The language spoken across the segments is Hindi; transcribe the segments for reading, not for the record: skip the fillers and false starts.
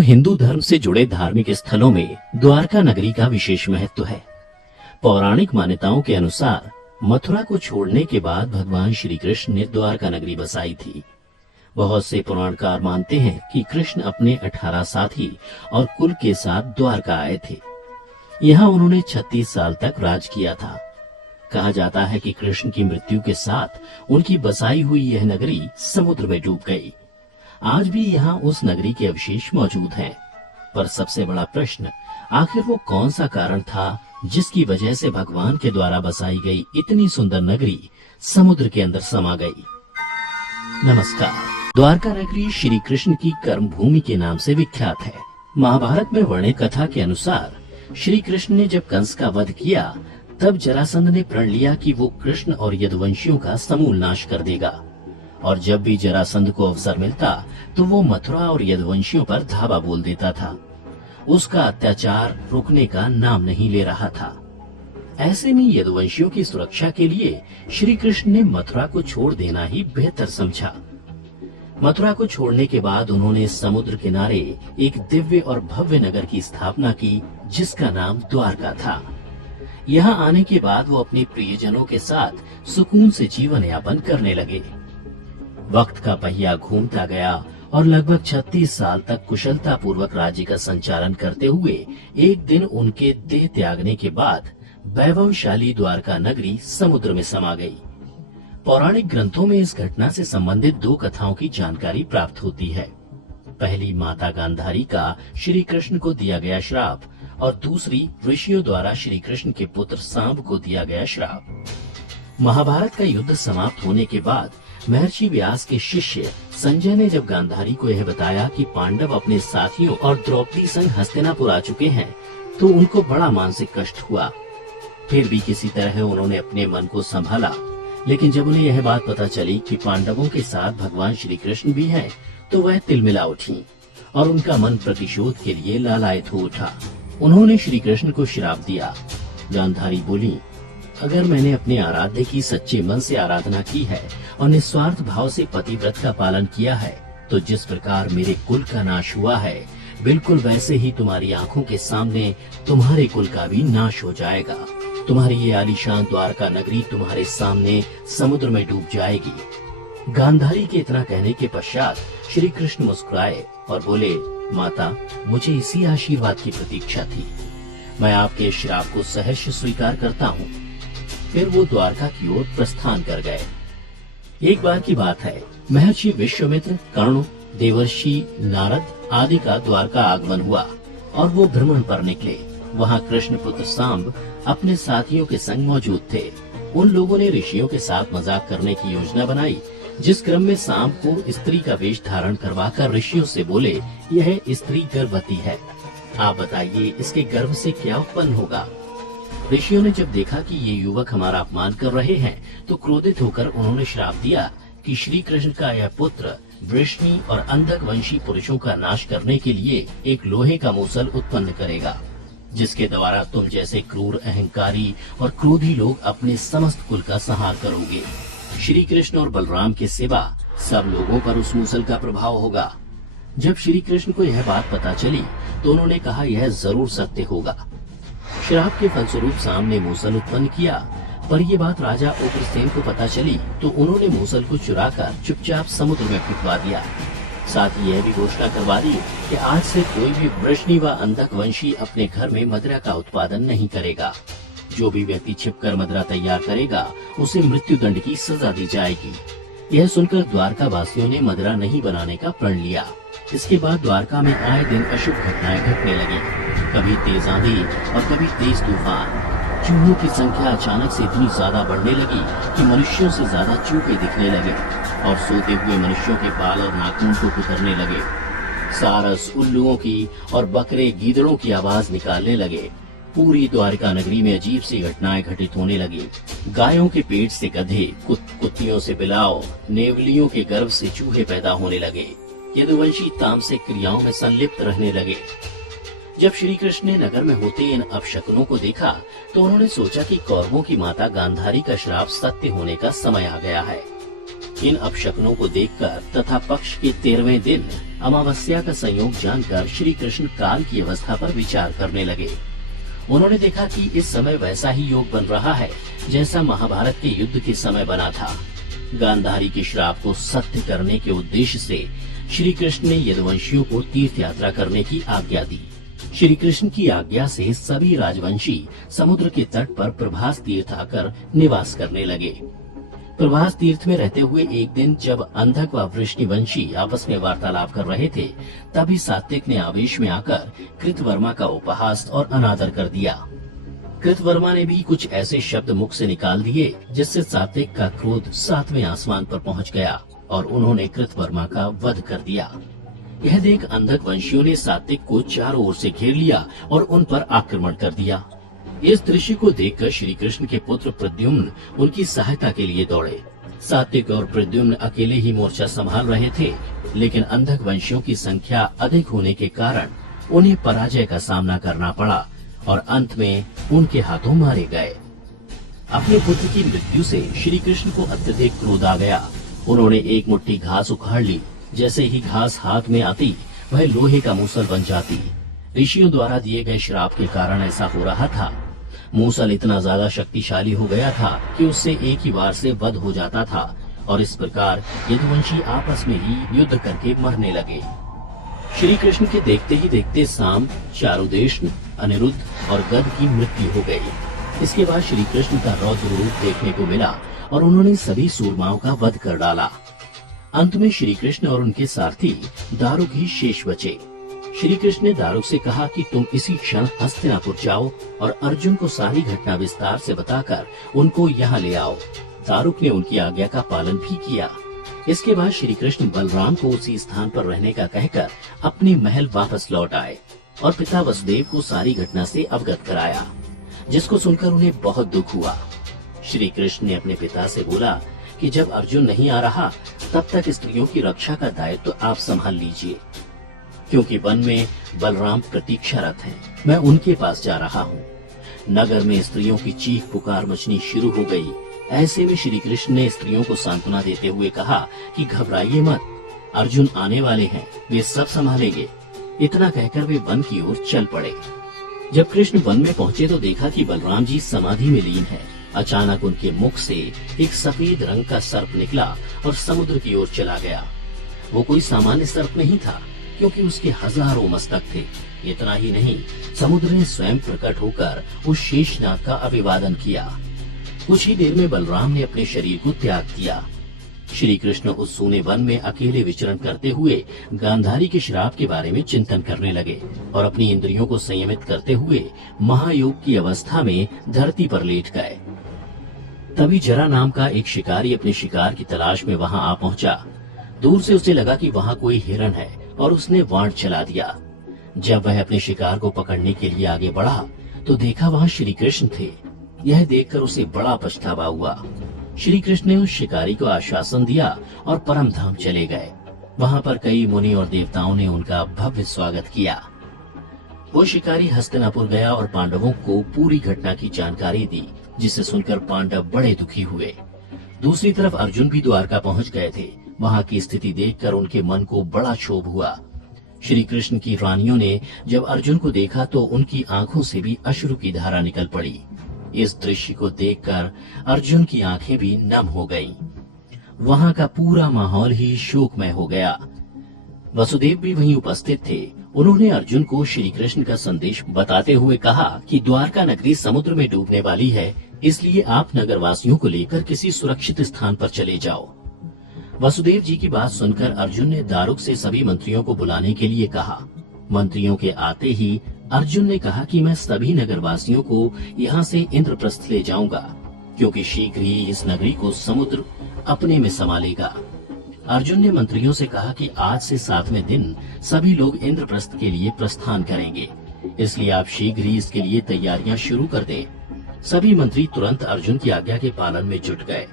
हिंदू धर्म से जुड़े धार्मिक स्थलों में द्वारका नगरी का विशेष महत्व है। पौराणिक मान्यताओं के अनुसार मथुरा को छोड़ने के बाद भगवान श्री कृष्ण ने द्वारका नगरी बसाई थी। बहुत से पुराणकार मानते हैं कि कृष्ण अपने 18 साथी और कुल के साथ द्वारका आए थे। यहाँ उन्होंने 36 साल तक राज किया था। कहा जाता है कि कृष्ण की मृत्यु के साथ उनकी बसाई हुई यह नगरी समुद्र में डूब गई। आज भी यहाँ उस नगरी के अवशेष मौजूद हैं। पर सबसे बड़ा प्रश्न, आखिर वो कौन सा कारण था जिसकी वजह से भगवान के द्वारा बसाई गई इतनी सुंदर नगरी समुद्र के अंदर समा गई। नमस्कार। द्वारका नगरी श्री कृष्ण की कर्म भूमि के नाम से विख्यात है। महाभारत में वर्णित कथा के अनुसार श्री कृष्ण ने जब कंस का वध किया, तब जरासंध ने प्रण लिया कि वो कृष्ण और यदुवंशियों का समूल नाश कर देगा, और जब भी जरासंध को अवसर मिलता तो वो मथुरा और यदुवंशियों पर धावा बोल देता था। उसका अत्याचार रुकने का नाम नहीं ले रहा था। ऐसे में यदुवंशियों की सुरक्षा के लिए श्री कृष्ण ने मथुरा को छोड़ देना ही बेहतर समझा। मथुरा को छोड़ने के बाद उन्होंने समुद्र किनारे एक दिव्य और भव्य नगर की स्थापना की, जिसका नाम द्वारका था। यहाँ आने के बाद वो अपने प्रियजनों के साथ सुकून से जीवन यापन करने लगे। वक्त का पहिया घूमता गया और लगभग 36 साल तक कुशलता पूर्वक राज्य का संचालन करते हुए एक दिन उनके देह त्यागने के बाद वैभवशाली द्वारका नगरी समुद्र में समा गई। पौराणिक ग्रंथों में इस घटना से संबंधित 2 कथाओं की जानकारी प्राप्त होती है। पहली माता गांधारी का श्री कृष्ण को दिया गया श्राप, और दूसरी ऋषियों द्वारा श्री कृष्ण के पुत्र सांब को दिया गया श्राप। महाभारत का युद्ध समाप्त होने के बाद महर्षि व्यास के शिष्य संजय ने जब गांधारी को यह बताया कि पांडव अपने साथियों और द्रौपदी संग हस्तिनापुर आ चुके हैं, तो उनको बड़ा मानसिक कष्ट हुआ। फिर भी किसी तरह उन्होंने अपने मन को संभाला, लेकिन जब उन्हें यह बात पता चली कि पांडवों के साथ भगवान श्री कृष्ण भी हैं, तो वह तिलमिला उठी और उनका मन प्रतिशोध के लिए लालायित हो उठा। उन्होंने श्री कृष्ण को श्राप दिया। गांधारी बोली, अगर मैंने अपने आराध्य की सच्चे मन से आराधना की है और निस्वार्थ भाव से पतिव्रत का पालन किया है, तो जिस प्रकार मेरे कुल का नाश हुआ है, बिल्कुल वैसे ही तुम्हारी आंखों के सामने तुम्हारे कुल का भी नाश हो जाएगा। तुम्हारी ये आलीशान द्वारका नगरी तुम्हारे सामने समुद्र में डूब जाएगी। गांधारी के इतना कहने के पश्चात श्री कृष्ण मुस्कुराए और बोले, माता, मुझे इसी आशीर्वाद की प्रतीक्षा थी। मैं आपके श्राप को सहर्ष स्वीकार करता हूँ। फिर वो द्वारका की ओर प्रस्थान कर गए। एक बार की बात है, महर्षि विश्वामित्र, कर्ण, देवर्षि नारद आदि का द्वारका आगमन हुआ और वो भ्रमण पर निकले। वहाँ कृष्ण पुत्र सांब अपने साथियों के संग मौजूद थे। उन लोगों ने ऋषियों के साथ मजाक करने की योजना बनाई, जिस क्रम में सांब को स्त्री का वेश धारण करवाकर ऋषियों से बोले, यह स्त्री गर्भवती है, आप बताइए इसके गर्भ से क्या उत्पन्न होगा। ऋषियों ने जब देखा कि ये युवक हमारा अपमान कर रहे हैं, तो क्रोधित होकर उन्होंने श्राप दिया कि श्री कृष्ण का यह पुत्र वृष्णि और अंधक वंशी पुरुषों का नाश करने के लिए एक लोहे का मूसल उत्पन्न करेगा, जिसके द्वारा तुम जैसे क्रूर, अहंकारी और क्रोधी लोग अपने समस्त कुल का संहार करोगे। श्री कृष्ण और बलराम के सिवा सब लोगों पर उस मूसल का प्रभाव होगा। जब श्री कृष्ण को यह बात पता चली, तो उन्होंने कहा, यह जरूर सत्य होगा। श्राप के फलस्वरूप सांब ने मूसल उत्पन्न किया, पर ये बात राजा उग्रसेन को पता चली, तो उन्होंने मूसल को चुराकर चुपचाप समुद्र में फेंकवा दिया। साथ ही यह भी घोषणा करवा दी कि आज से कोई भी वृष्णि व अंधक वंशी अपने घर में मदिरा का उत्पादन नहीं करेगा। जो भी व्यक्ति छिपकर मदिरा तैयार करेगा, उसे मृत्यु दंड की सजा दी जाएगी। यह सुनकर द्वारका वासियों ने मदिरा नहीं बनाने का प्रण लिया। इसके बाद द्वारका में आए दिन अशुभ घटनाएं घटने लगी। कभी तेज आंधी और कभी तेज तूफान। चूहों की संख्या अचानक से इतनी ज्यादा बढ़ने लगी कि मनुष्यों से ज्यादा चूहे दिखने लगे और सोते हुए मनुष्यों के बाल और नाखून को कुतरने लगे। सारस, उल्लुओं की और बकरे, गीदड़ों की आवाज निकालने लगे। पूरी द्वारका नगरी में अजीब सी घटनाएं घटित होने लगी। गायों के पेट से गधे, कुत्तियों से बिलाव, नेवलियों के गर्भ से चूहे पैदा होने लगे। यदुवंशी तामसिक क्रियाओं में संलिप्त रहने लगे। जब श्री कृष्ण ने नगर में होते इन अपशकुनों को देखा, तो उन्होंने सोचा कि कौरवों की माता गांधारी का श्राप सत्य होने का समय आ गया है। इन अपशकुनों को देखकर तथा पक्ष के 13वें दिन अमावस्या का संयोग जानकर श्री कृष्ण काल की अवस्था पर विचार करने लगे। उन्होंने देखा कि इस समय वैसा ही योग बन रहा है जैसा महाभारत के युद्ध के समय बना था। गांधारी के श्राप को सत्य करने के उद्देश्य से श्री कृष्ण ने यदुवंशियों को तीर्थ यात्रा करने की आज्ञा दी। श्री कृष्ण की आज्ञा से सभी राजवंशी समुद्र के तट पर प्रभास तीर्थ आकर निवास करने लगे। प्रभास तीर्थ में रहते हुए एक दिन जब अंधक व वृष्णिवंशी आपस में वार्तालाप कर रहे थे, तभी सात्विक ने आवेश में आकर कृतवर्मा का उपहास और अनादर कर दिया। कृतवर्मा ने भी कुछ ऐसे शब्द मुख से निकाल दिए जिससे सात्विक का क्रोध 7वें आसमान पर पहुंच गया और उन्होंने कृतवर्मा का वध कर दिया। यह देख अंधक वंशियों ने सात्विक को चारों ओर से घेर लिया और उन पर आक्रमण कर दिया। इस दृश्य को देखकर श्री कृष्ण के पुत्र प्रद्युम्न उनकी सहायता के लिए दौड़े। सात्विक और प्रद्युम्न अकेले ही मोर्चा संभाल रहे थे, लेकिन अंधक वंशियों की संख्या अधिक होने के कारण उन्हें पराजय का सामना करना पड़ा और अंत में उनके हाथों मारे गए। अपने पुत्र की मृत्यु से श्री कृष्ण को अत्यधिक क्रोध आ गया। उन्होंने एक मुट्ठी घास उखाड़ ली। जैसे ही घास हाथ में आती वह लोहे का मूसल बन जाती। ऋषियों द्वारा दिए गए श्राप के कारण ऐसा हो रहा था। मूसल इतना ज्यादा शक्तिशाली हो गया था कि उससे एक ही बार से वध हो जाता था और इस प्रकार यदुवंशी आपस में ही युद्ध करके मरने लगे। श्री कृष्ण के देखते ही देखते साम, चारुदेशन, अनिरुद्ध और गद की मृत्यु हो गई। इसके बाद श्री कृष्ण का रौद्र रूप देखने को मिला और उन्होंने सभी सूरमाओं का वध कर डाला। अंत में श्री कृष्ण और उनके सारथी दारुक ही शेष बचे। श्री कृष्ण ने दारुक से कहा कि तुम इसी क्षण हस्तिनापुर जाओ और अर्जुन को सारी घटना विस्तार से बताकर उनको यहाँ ले आओ। दारुक ने उनकी आज्ञा का पालन भी किया। इसके बाद श्री कृष्ण बलराम को उसी स्थान पर रहने का कहकर अपने महल वापस लौट आए और पिता वसुदेव को सारी घटना से अवगत कराया, जिसको सुनकर उन्हें बहुत दुख हुआ। श्री कृष्ण ने अपने पिता से बोला कि जब अर्जुन नहीं आ रहा तब तक स्त्रियों की रक्षा का दायित्व आप संभाल लीजिए, क्योंकि वन में बलराम प्रतीक्षारत हैं। मैं उनके पास जा रहा हूँ। नगर में स्त्रियों की चीख पुकार मचनी शुरू हो गई। ऐसे में श्री कृष्ण ने स्त्रियों को सांत्वना देते हुए कहा कि घबराइए मत, अर्जुन आने वाले हैं, वे सब संभालेंगे। इतना कहकर वे वन की ओर चल पड़े। जब कृष्ण वन में पहुँचे तो देखा कि बलराम जी समाधि में लीन है। अचानक उनके मुख से एक सफेद रंग का सर्प निकला और समुद्र की ओर चला गया। वो कोई सामान्य सर्प नहीं था, क्योंकि उसके हजारों मस्तक थे। इतना ही नहीं, समुद्र ने स्वयं प्रकट होकर उस शेषनाग का अभिवादन किया। कुछ ही देर में बलराम ने अपने शरीर को त्याग दिया। श्री कृष्ण उस सूने वन में अकेले विचरण करते हुए गांधारी के श्राप के बारे में चिंतन करने लगे और अपनी इंद्रियों को संयमित करते हुए महायोग की अवस्था में धरती पर लेट गए। तभी जरा नाम का एक शिकारी अपने शिकार की तलाश में वहां आ पहुंचा। दूर से उसे लगा कि वहां कोई हिरण है और उसने वाण चला दिया। जब वह अपने शिकार को पकड़ने के लिए आगे बढ़ा तो देखा वहां श्री कृष्ण थे। यह देखकर उसे बड़ा पछतावा हुआ। श्री कृष्ण ने उस शिकारी को आश्वासन दिया और परम धाम चले गए। वहां पर कई मुनि और देवताओं ने उनका भव्य स्वागत किया। वो शिकारी हस्तिनापुर गया और पांडवों को पूरी घटना की जानकारी दी, जिसे सुनकर पांडव बड़े दुखी हुए। दूसरी तरफ अर्जुन भी द्वारका पहुंच गए थे। वहां की स्थिति देखकर उनके मन को बड़ा क्षोभ हुआ। श्री कृष्ण की रानियों ने जब अर्जुन को देखा तो उनकी आंखों से भी अश्रु की धारा निकल पड़ी। इस दृश्य को देखकर अर्जुन की आंखें भी नम हो गईं। वहां का पूरा माहौल ही शोकमय हो गया। वसुदेव भी वहीं उपस्थित थे। उन्होंने अर्जुन को श्री कृष्ण का संदेश बताते हुए कहा कि द्वारका नगरी समुद्र में डूबने वाली है, इसलिए आप नगरवासियों को लेकर किसी सुरक्षित स्थान पर चले जाओ। वसुदेव जी की बात सुनकर अर्जुन ने दारुक से सभी मंत्रियों को बुलाने के लिए कहा। मंत्रियों के आते ही अर्जुन ने कहा कि मैं सभी नगरवासियों को यहाँ से इंद्रप्रस्थ ले जाऊंगा, क्योंकि शीघ्र ही इस नगरी को समुद्र अपने में समा लेगा। अर्जुन ने मंत्रियों से कहा कि आज से 7वें दिन सभी लोग इंद्रप्रस्थ के लिए प्रस्थान करेंगे, इसलिए आप शीघ्र ही इसके लिए तैयारियां शुरू कर दें। सभी मंत्री तुरंत अर्जुन की आज्ञा के पालन में जुट गए।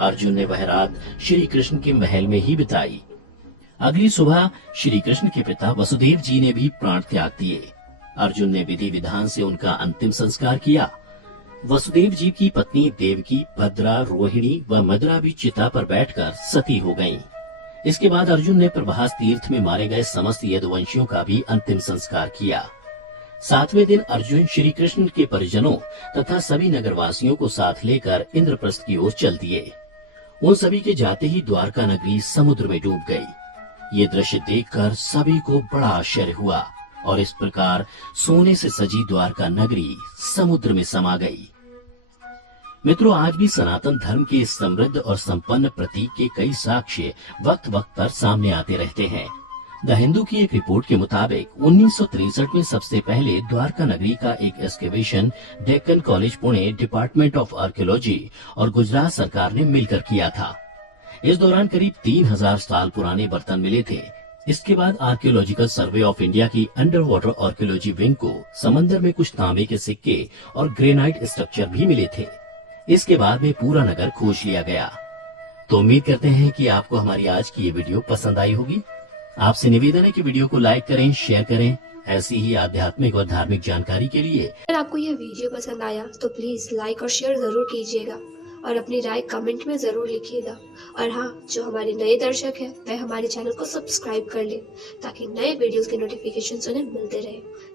अर्जुन ने वह रात श्री कृष्ण के महल में ही बिताई। अगली सुबह श्री कृष्ण के पिता वसुदेव जी ने भी प्राण त्याग दिए। अर्जुन ने विधि विधान से उनका अंतिम संस्कार किया। वसुदेव जी की पत्नी देवकी, भद्रा, रोहिणी व मद्रा भी चिता पर बैठकर सती हो गईं। इसके बाद अर्जुन ने प्रभास तीर्थ में मारे गए समस्त यदुवंशियों का भी अंतिम संस्कार किया। 7वें दिन अर्जुन श्री कृष्ण के परिजनों तथा सभी नगरवासियों को साथ लेकर इंद्रप्रस्थ की ओर चल दिए। उन सभी के जाते ही द्वारका नगरी समुद्र में डूब गई। ये दृश्य देखकर सभी को बड़ा आश्चर्य हुआ और इस प्रकार सोने से सजी द्वारका नगरी समुद्र में समा गई। मित्रों, आज भी सनातन धर्म के इस समृद्ध और संपन्न प्रतीक के कई साक्ष्य वक्त वक्त पर सामने आते रहते हैं। द हिंदू की एक रिपोर्ट के मुताबिक 1963 में सबसे पहले द्वारका नगरी का एक excavation Deccan college Pune, department of archaeology और गुजरात सरकार ने मिलकर किया था। इस दौरान करीब 3000 साल पुराने बर्तन मिले थे। इसके बाद आर्कियोलॉजिकल सर्वे ऑफ इंडिया की अंडर वाटर आर्कियोलॉजी विंग को समंदर में कुछ तांबे के सिक्के और ग्रेनाइट स्ट्रक्चर भी मिले थे। इसके बाद में पूरा नगर खोज लिया गया। तो उम्मीद करते हैं कि आपको हमारी आज की ये वीडियो पसंद आई होगी। आपसे निवेदन है कि वीडियो को लाइक करें, शेयर करें। ऐसी ही आध्यात्मिक और धार्मिक जानकारी के लिए अगर आपको यह वीडियो पसंद आया तो प्लीज लाइक और शेयर जरूर कीजिएगा और अपनी राय कमेंट में जरूर लिखिएगा। और हाँ, जो हमारे नए दर्शक हैं वह हमारे चैनल को सब्सक्राइब कर ले ताकि नए वीडियोस के नोटिफिकेशन उन्हें मिलते रहे।